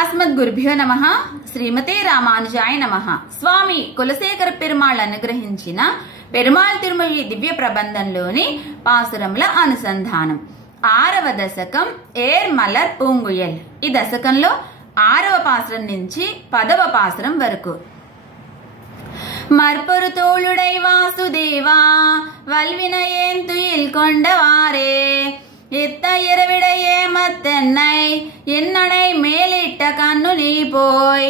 అస్మద్గురుభ్యో నమః. శ్రీమతే రామానుజాయ నమః. స్వామి కులశేఖర పెరుమాళ్ అనుగ్రహించిన పెరుమాళ్ తిరుమొഴി దివ్య ప్రబంధంలోని పాసురముల అనుసంధానం. 6వ దశకం ఏర్ మలర్ పూంగుయల్. ఈ దశకంలో 6వ పాసురం నుంచి 10వ పాసురం వరకు. மற்பொரு தோளுடை வாசுதேவா வல்வினையேன் துயில் கொண்டவாரே இத்த இரவிடையே மத்தென்னை என்னடை மேலிட்ட கண்ணு நீ போய்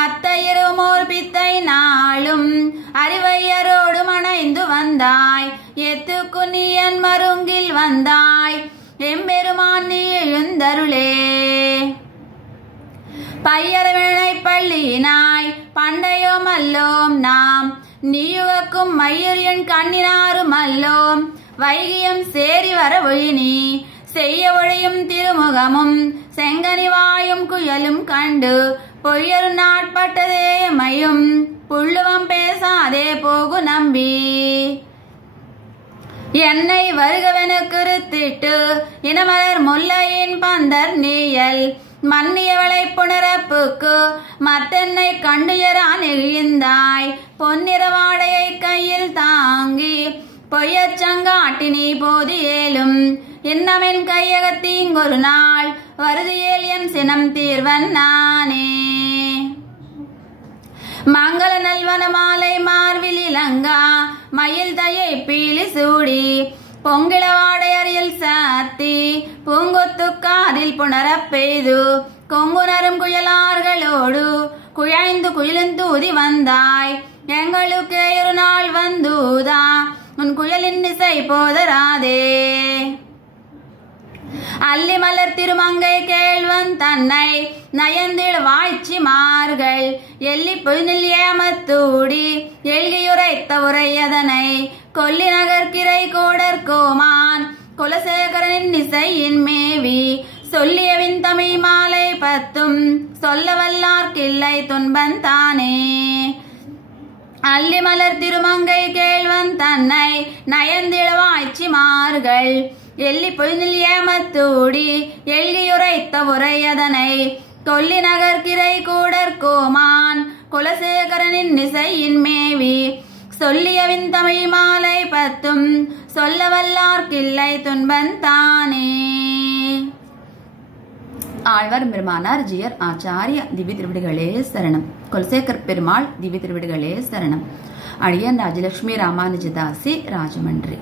அத்த இருமோர் பித்தை நாளும் அறிவையரோடு மணைந்து வந்தாய் எத்துக்கு நீ என் மருங்கில் வந்தாய் எம்பெருமான் நீ எழுந்தருளே பையரவினை பள்ளியினாய் பண்டையோம் அல்லோம் நாம் நீயுகக்கும் மையரியன் கண்ணினாரும் அல்லோம் வைகியம் சேரி வர ஒழினி செய்ய ஒழியும் திருமுகமும் செங்கனிவாயும் குயலும் கண்டு பொய்யரு நாட்பட்டதே மையும் புள்ளுவம் பேசாதே போகு நம்பி என்னை வருகவனுக்குறுத்திட்டு இனமலர் முல்லையின் பந்தர் நீயல் மன்னியவளை புனரப்புக்கு மத்தென்னை கண்டுயரா நெகிழ்ந்தாய் பொன்னிறவாடையை கையில் தாங்கி பொய்யச்சங்காட்டினி போது ஏலும் இன்னமென் கையகத்தீங்கொரு நாள் வருதியேல் என் சினம் தீர்வன் நானே மங்கள நல்வன மாலை மார்வில் இலங்கா மயில் தயை பீலி சூடி பொங்கிளவாடையறியில் சாத்தி பூங்கொத்துக்காதில் புணரப் பெய்து கொங்குனரும் குயலார்களோடு குழைந்து குயிலந்தூதி வந்தாய் எங்களுக்கே ஒரு நாள் வந்தூதா உன் குயலின் இசை போதராதே அல்லி மலர் திருமங்கை கேள்வன் தன்னை நயந்தில் வாய்ச்சி மார்கள் எல்லி பொய்நில் ஏமத்தூடி எல்கியுரைத்த உரையதனை கொல்லி நகர்கிரை கோடர் கோமான் குலசேகரனின் இசையின் மேவி சொல்லியவின் தமிழ் மாலை 10 சொல்ல வல்லார்க்கில்லை துன்பந்தானே அல்லி மலர் திருமங்கை கேள்வன் தன்னை நயந்தில் வாய்ச்சி மார்கள் எல்லி பொய்நில் ஏமத்தூடி எல்கியுரைத்த உரையதனை கொல்லி நகர்கிரை கூடர் கோமான் குலசேகரனின் இசையின் மேவி சொல்லியவின் தமிழ் மாலை 10 சொல்ல வல்லார்க்கில்லை துன்பந்தானே. ஆழ்வார் பெருமானார் ஜியர் ஆச்சாரிய திவ்ய திருவிடிகளே சரணம். குலசேகர் பெருமாள் திவ்ய திருவிடிகளே சரணம். அடியன் ராஜலட்சுமி ராமானுஜதாசி ராஜமன்றி.